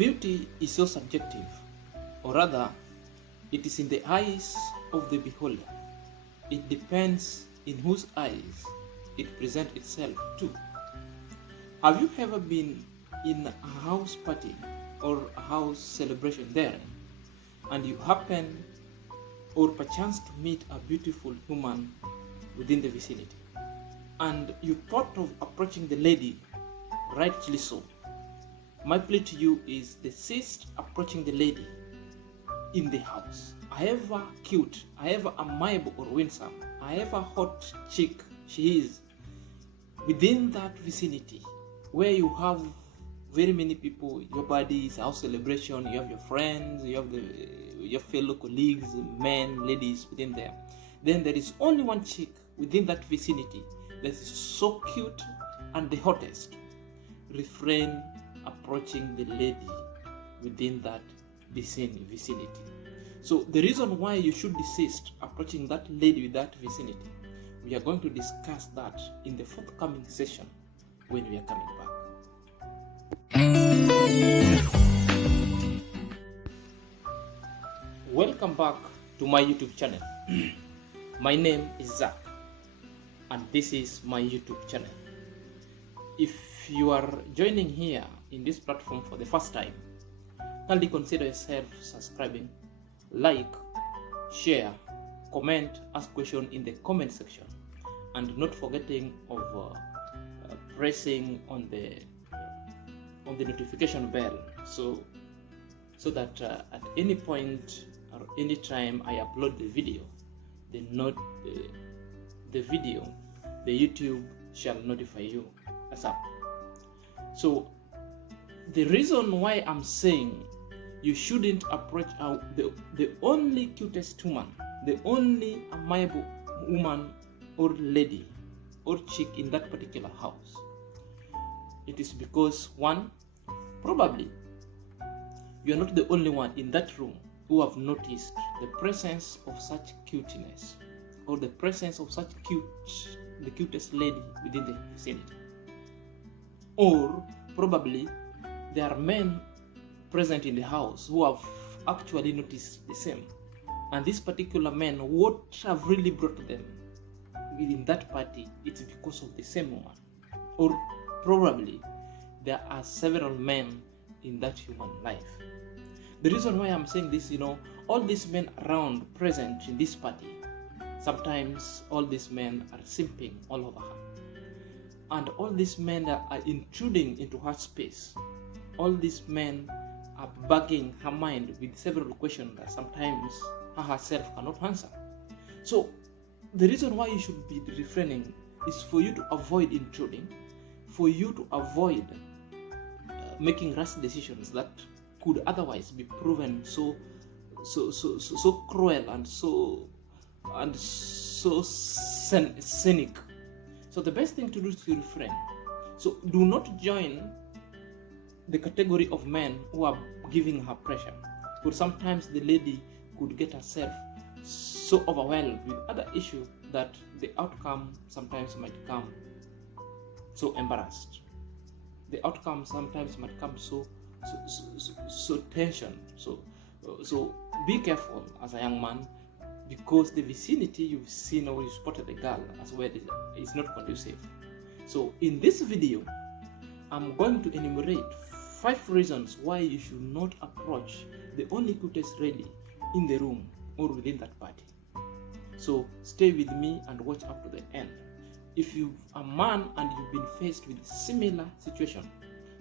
Beauty is so subjective, or rather, it is in the eyes of the beholder. It depends in whose eyes it presents itself to. Have you ever been in a house party or a house celebration there, and you happen or perchance to meet a beautiful woman within the vicinity, and you thought of approaching the lady, rightly so? My plea to you is desist approaching the lady in the house. However cute, however amiable or winsome, however hot chick she is, within that vicinity where you have very many people, your buddies, house celebration, you have your friends, you have your fellow colleagues, men, ladies within there. Then there is only one chick within that vicinity that is so cute and the hottest. Refrain approaching the lady within that vicinity. So the reason why you should desist approaching that lady with that vicinity, we are going to discuss that in the forthcoming session when we are coming back. Welcome back to my YouTube channel. My name is Zach, and this is my YouTube channel. If you are joining here in this platform for the first time, kindly consider yourself subscribing, like, share, comment, ask question in the comment section, and not forgetting of pressing on the notification bell, so that at any point or any time I upload the video, the YouTube shall notify you ASAP. So the reason why I'm saying you shouldn't approach the only cutest woman, the only amiable woman or lady or chick in that particular house, it is because, one, probably you are not the only one in that room who have noticed the presence of such cuteness or the presence of such the cutest lady within the vicinity. Or probably there are men present in the house who have actually noticed the same. And these particular men, what have really brought them within that party, it's because of the same woman. Or probably there are several men in that human life. The reason why I'm saying this, all these men around present in this party, sometimes all these men are simping all over her. And all these men are intruding into her space. All these men are bugging her mind with several questions that sometimes her herself cannot answer. So the reason why you should be refraining is for you to avoid intruding, for you to avoid making rash decisions that could otherwise be proven so cruel and so cynic. So the best thing to do is to refrain. So do not join the category of men who are giving her pressure, because sometimes the lady could get herself so overwhelmed with other issues that the outcome sometimes might come so embarrassed. The outcome sometimes might come so tension. So be careful as a young man, because the vicinity you've seen or you spotted the girl as well is not conducive. So in this video, I'm going to enumerate 5 reasons why you should not approach the only cutest lady in the room or within that party. So stay with me and watch up to the end. If you're a man and you've been faced with a similar situation,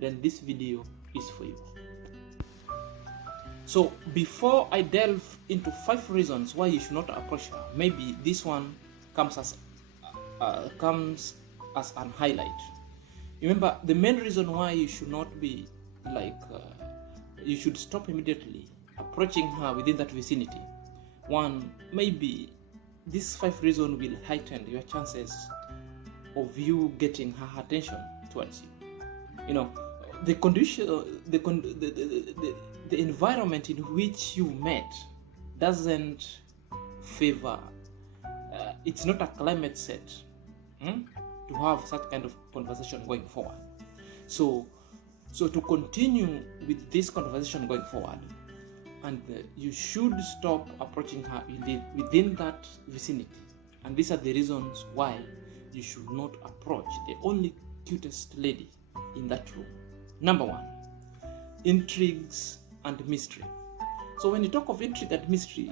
then this video is for you. So before I delve into 5 reasons why you should not approach her, maybe this one comes as an highlight. Remember, the main reason why you should not be you should stop immediately approaching her within that vicinity. One, maybe these 5 reasons will heighten your chances of you getting her attention towards you. The condition, the environment in which you met doesn't favor. It's not a climate set to have such kind of conversation going forward. So So to continue with this conversation going forward, and you should stop approaching her within that vicinity. And these are the reasons why you should not approach the only cutest lady in that room. Number one, intrigues and mystery. So when you talk of intrigue and mystery,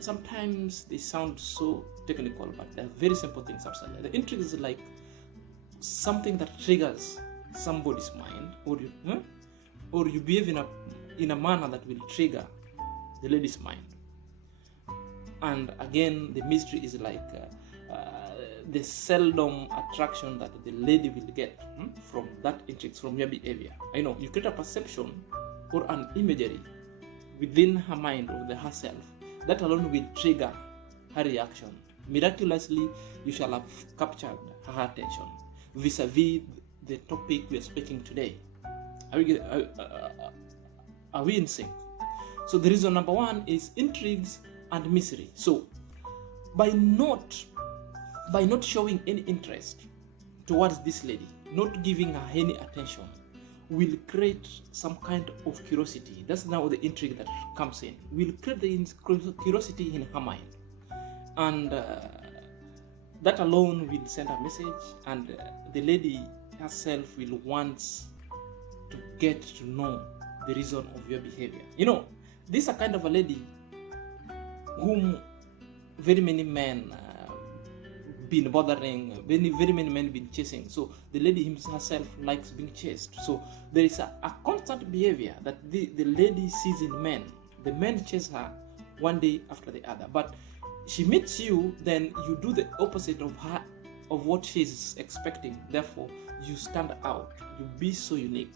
sometimes they sound so technical, but they're very simple things outside there. The intrigue is like something that triggers somebody's mind, or you behave in a manner that will trigger the lady's mind. And again, the mystery is like the seldom attraction that the lady will get from that intrigue, from your behavior. You create a perception or an imagery within her mind or herself that alone will trigger her reaction. Miraculously, you shall have captured her attention vis-a-vis the topic we are speaking today. Are we in sync? So the reason number one is intrigues and misery. So by not showing any interest towards this lady, not giving her any attention, will create some kind of curiosity. That's now the intrigue that comes in. Will create the curiosity in her mind, and that alone will send a message, and the lady herself will want to get to know the reason of your behavior. This is a kind of a lady whom very many men been bothering, very many men been chasing. So the lady herself likes being chased. So there is a constant behavior that the lady sees in men. The men chase her one day after the other, but she meets you, then you do the opposite of what she's expecting. Therefore, you stand out. You be so unique.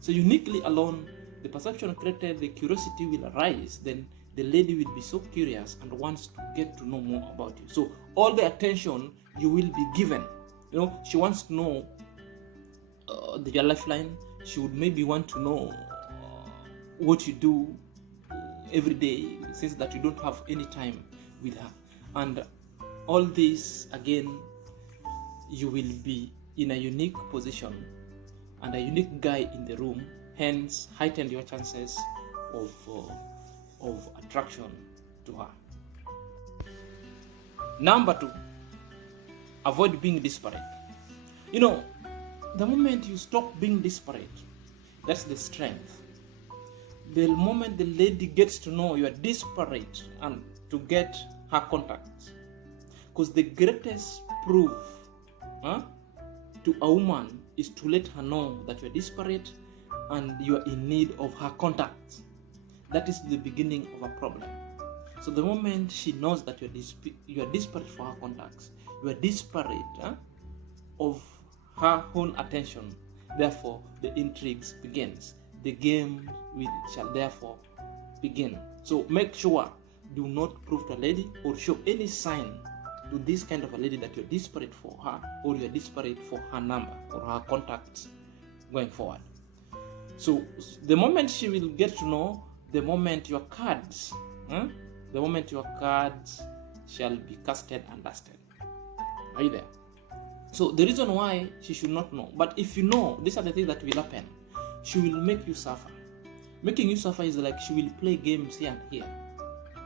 So uniquely alone, the perception created, the curiosity will arise. Then the lady will be so curious and wants to get to know more about you. So all the attention you will be given. She wants to know your lifeline. She would maybe want to know what you do every day, since that you don't have any time with her. And all this, again, you will be in a unique position and a unique guy in the room, hence heighten your chances of attraction to her. Number two, avoid being disparate. The moment you stop being disparate, that's the strength. The moment the lady gets to know you are disparate and to get her contacts, because the greatest proof to a woman is to let her know that you are disparate and you are in need of her contacts. That is the beginning of a problem. So the moment she knows that you are disparate for her contacts, you are disparate of her own attention, therefore the intrigues begins. The game shall therefore begin. So make sure, do not prove to a lady or show any sign to this kind of a lady that you're desperate for her, or you're desperate for her number or her contacts going forward. So the moment she will get to know, the moment your cards shall be casted and dusted. Are you there? So the reason why she should not know, but if you know, these are the things that will happen. She will make you suffer. Making you suffer is like she will play games here and here.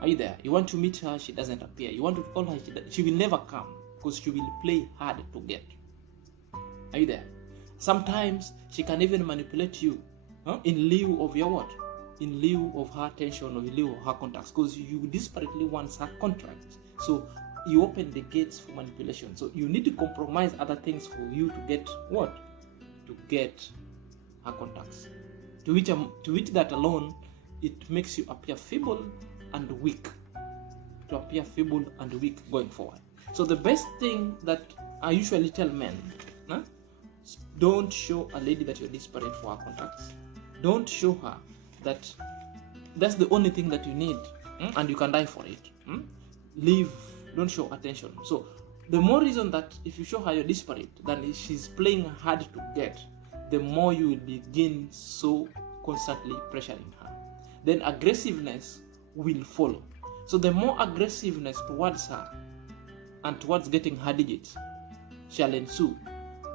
Are you there? You want to meet her, she doesn't appear. You want to call her, she will never come, because she will play hard to get. Are you there? Sometimes she can even manipulate you in lieu of your what? In lieu of her attention or in lieu of her contacts, because you desperately want her contracts. So you open the gates for manipulation. So you need to compromise other things for you to get what? To get her contacts. To which that alone, it makes you appear feeble and weak. To appear feeble and weak going forward. So the best thing that I usually tell men, don't show a lady that you're desperate for her contacts. Don't show her that that's the only thing that you need, and you can die for it. Don't show attention. So the more reason that if you show her you're desperate, then she's playing hard to get, the more you will begin so constantly pressuring her. Then aggressiveness will follow. So the more aggressiveness towards her and towards getting her digits shall ensue,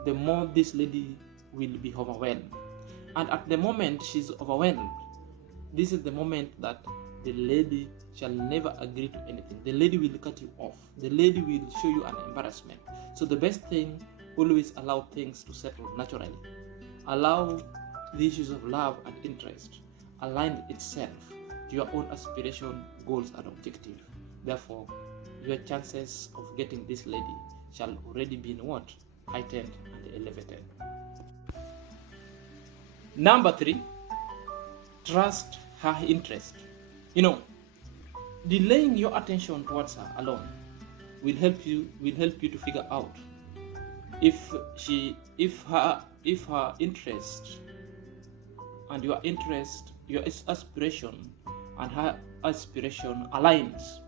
the more this lady will be overwhelmed. And at the moment she's overwhelmed, this is the moment that the lady shall never agree to anything. The lady will cut you off. The lady will show you an embarrassment. So the best thing, always allow things to settle naturally. Allow the issues of love and interest align itself to your own aspiration, goals, and objective. Therefore, your chances of getting this lady shall already be in what? Heightened and elevated. Number 3, trust her interest. Delaying your attention towards her alone will help you to figure out if her interest and your interest, your aspiration and her aspiration aligns.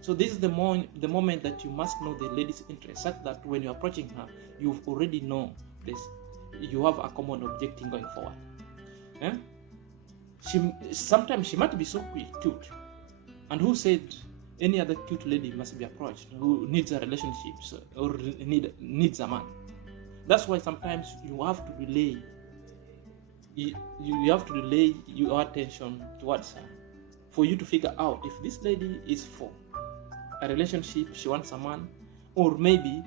So this is the moment that you must know the lady's interest, such that when you're approaching her, you already know this. You have a common objective going forward. Sometimes she might be so cute, and who said any other cute lady must be approached who needs a relationship or needs a man? That's why sometimes you have to relay. You have to relay your attention towards her for you to figure out if this lady is for a relationship, she wants a man, or maybe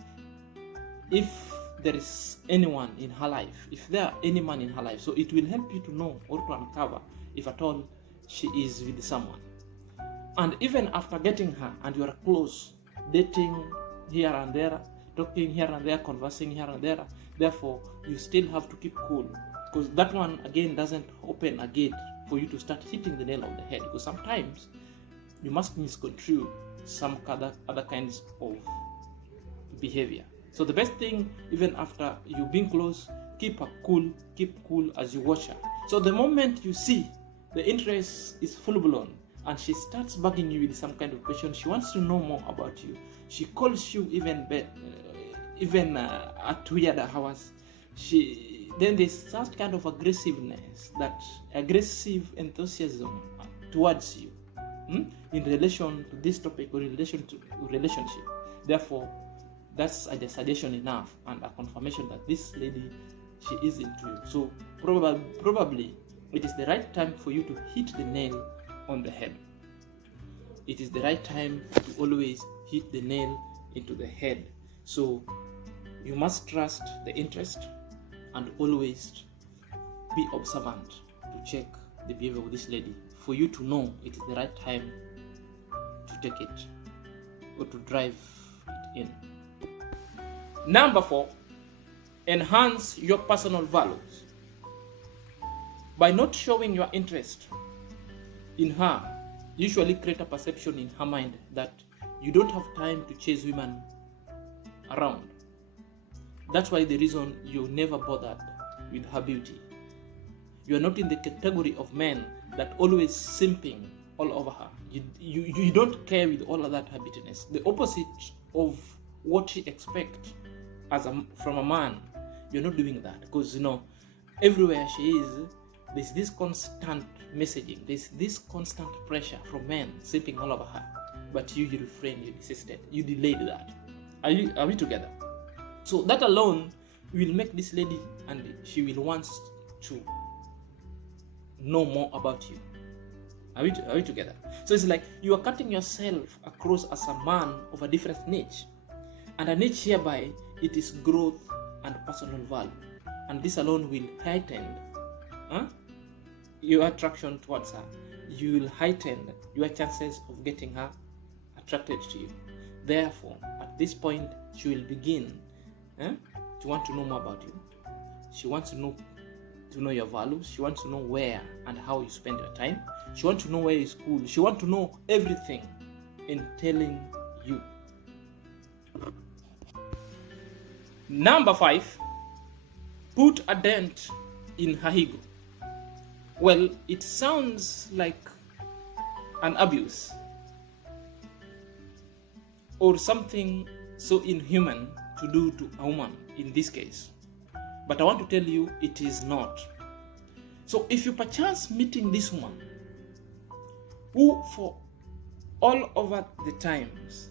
if there is anyone in her life, if there are any man in her life. So it will help you to know or to uncover if at all she is with someone. And even after getting her and you are close, dating here and there, talking here and there, conversing here and there, therefore you still have to keep cool, because that one again doesn't open a gate for you to start hitting the nail on the head, because sometimes you must misconstrue some other kinds of behavior. So the best thing, even after you being close, keep cool as you watch her. So the moment you see the interest is full blown and she starts bugging you with some kind of question, she wants to know more about you, she calls you even at weird hours, then there's such kind of aggressiveness, that aggressive enthusiasm towards you in relation to this topic or in relation to relationship. Therefore, that's a suggestion enough and a confirmation that this lady, she is into you. So probably it is the right time for you to hit the nail on the head. It is the right time to always hit the nail into the head. So you must trust the interest and always be observant to check the behavior of this lady for you to know it is the right time to take it or to drive it in. Number 4, enhance your personal values. By not showing your interest in her, you usually create a perception in her mind that you don't have time to chase women around. That's why the reason you never bothered with her beauty. You are not in the category of men that always simping all over her. You don't care with all of that her beautiness. The opposite of what she expects from a man, you're not doing that, because everywhere she is, there's this constant messaging, there's this constant pressure from men simping all over her, but you refrained, you desisted, you delayed that. Are we together? So that alone will make this lady, and she will want to know more about you. Are we together? So it's like you are cutting yourself across as a man of a different niche, and a niche hereby it is growth and personal value, and this alone will heighten your attraction towards her. You will heighten your chances of getting her attracted to you. Therefore, at this point, she will begin to want to know more about you. She wants to know your values. She wants to know where and how you spend your time. She wants to know where you school. She wants to know everything in telling you. Number 5, put a dent in her ego. Well, it sounds like an abuse or something so inhuman to do to a woman in this case. But I want to tell you it is not. So if you perchance meeting this woman who for all over the times,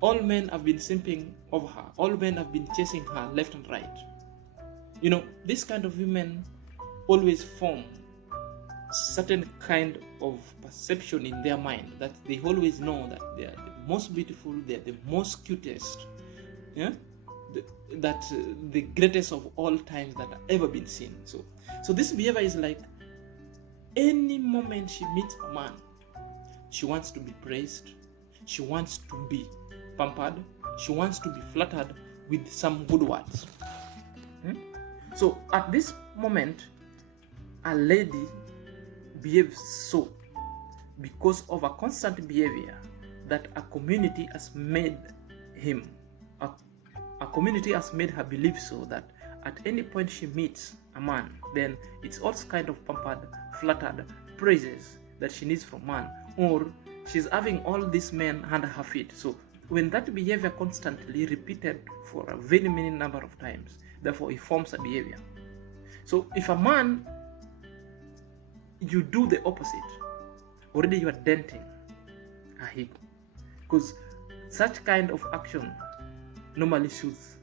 all men have been simping over her, all men have been chasing her left and right. This kind of women always form certain kind of perception in their mind, that they always know that they are the most beautiful, they are the most cutest, yeah, the greatest of all times that have ever been seen. So this behavior is like, any moment she meets a man, she wants to be praised, she wants to be pampered, she wants to be flattered with some good words. So at this moment, a lady behaves so because of a constant behavior that a community has made him, a community has made her believe so, that at any point she meets a man, then it's all kind of pampered, flattered praises that she needs from man, or she's having all these men under her feet. So when that behavior constantly repeated for a very many number of times, therefore it forms a behavior. So if a man, you do the opposite, already you are denting a ego, because such kind of action normally soothes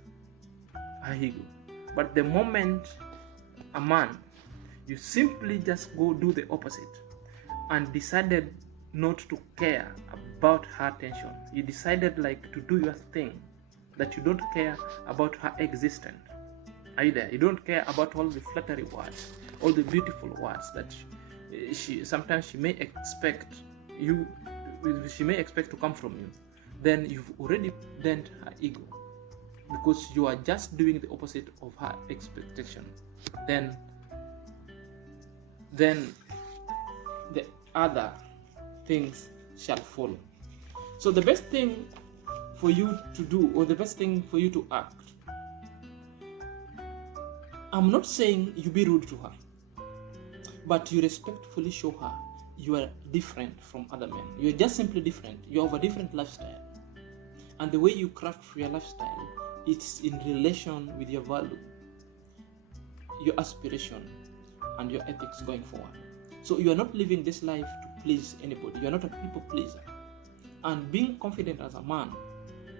a ego. But the moment a man, you simply just go do the opposite and decided not to care about her attention, you decided like to do your thing, that you don't care about her existence either, you don't care about all the flattery words, all the beautiful words that she may expect to come from you, then you've already dent her ego, because you are just doing the opposite of her expectation. Then the other things shall follow. So the best thing for you to do, or the best thing for you to act, I'm not saying you be rude to her, but you respectfully show her you are different from other men. You are just simply different. You have a different lifestyle. And the way you craft your lifestyle, it's in relation with your value, your aspiration, and your ethics going forward. So you are not living this life to please anybody. You are not a people pleaser. And being confident as a man,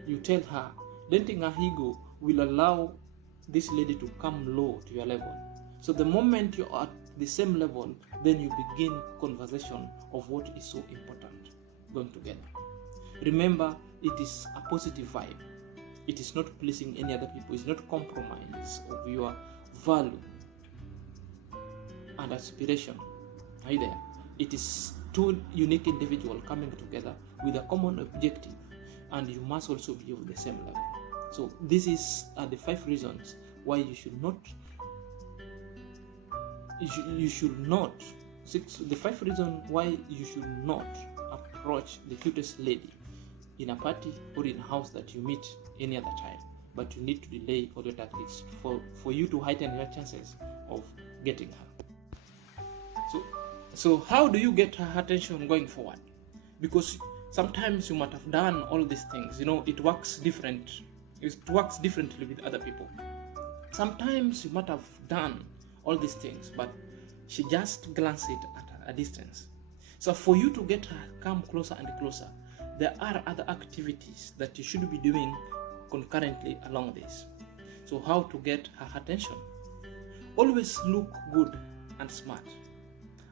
you tell her, denting her ego will allow this lady to come low to your level. So the moment you are at the same level, then you begin conversation of what is so important going together. Remember, it is a positive vibe. It is not pleasing any other people. It's not compromise of your value and aspiration either. It is two unique individuals coming together with a common objective, and you must also be of the same level. So this is the 5 reasons why you should not. The 5 reasons why you should not approach the cutest lady in a party or in a house that you meet any other time, but you need to delay all your tactics for you to heighten your chances of getting her. So how do you get her attention going forward? Because sometimes you might have done all these things. It works different. It works differently with other people. Sometimes you might have done all these things, but she just glanced it at a distance. So for you to get her come closer and closer, there are other activities that you should be doing concurrently along this. So how to get her attention? Always look good and smart,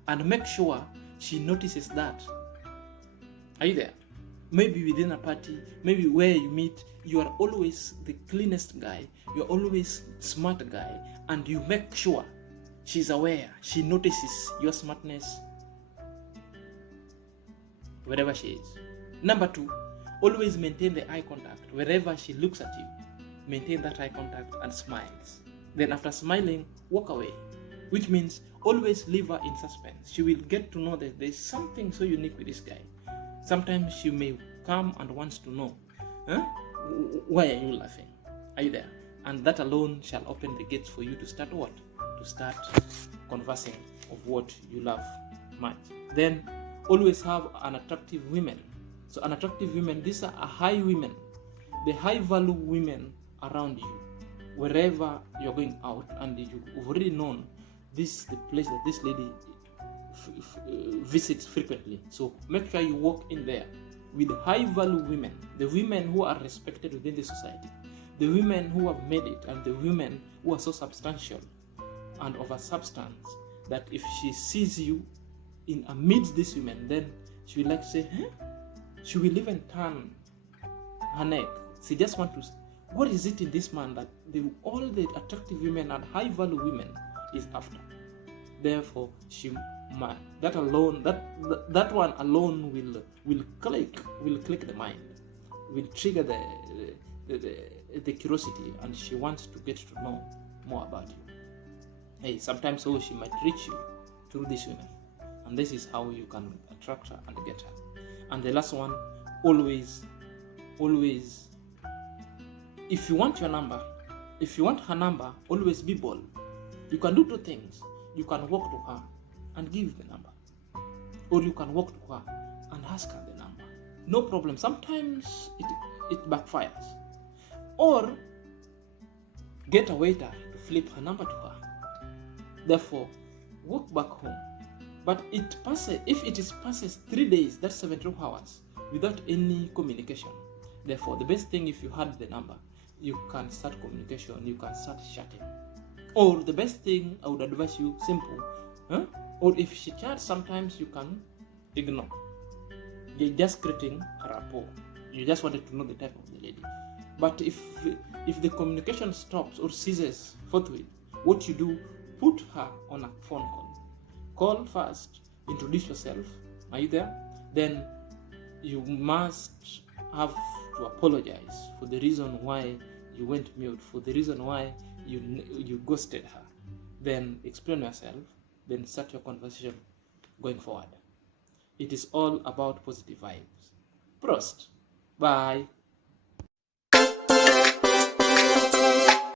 and make sure she notices that. Are you there? Maybe within a party, maybe where you meet, you are always the cleanest guy, you're always smart guy, and you make sure she's aware, she notices your smartness wherever she is. Number 2, always maintain the eye contact. Wherever she looks at you, maintain that eye contact and smiles. Then after smiling, walk away, which means always leave her in suspense. She will get to know that there's something so unique with this guy. Sometimes she may come and wants to know, why are you laughing? Are you there? And that alone shall open the gates for you to start what? To start conversing of what you love much. Then always have an attractive women. So an attractive women, these are high women, the high value women around you. Wherever you're going out and you've already known this is the place that this lady visits frequently. So make sure you walk in there with high value women, the women who are respected within the society, the women who have made it, and the women who are so substantial and of a substance that if she sees you in amidst these women, then she will like say, huh? She will even turn her neck. She just want to, what is it in this man that all the attractive women and high value women is after? Therefore, that one alone will click the mind, will trigger the curiosity, and she wants to get to know more about you. Hey, sometimes she might reach you through these women, and this is how you can attract her and get her. And the last one, always, if you want her number, always be bold. You can do two things. You can walk to her and give the number, or you can walk to her and ask her the number. No problem. Sometimes it backfires. Or get a waiter to flip her number to her. Therefore, walk back home. But if it passes 3 days, that's 72 hours, without any communication. Therefore, the best thing, if you had the number, you can start communication, you can start chatting. Or the best thing, I would advise you, simple, or if she chats, sometimes you can ignore. You're just creating a rapport. You just wanted to know the type of the lady. But if the communication stops or ceases forthwith, what you do, put her on a phone call. Call first, introduce yourself. Are you there? Then you must have to apologize for the reason why you went mute, for the reason why you ghosted her. Then explain yourself, then start your conversation going forward. It is all about positive vibes. Prost. Bye.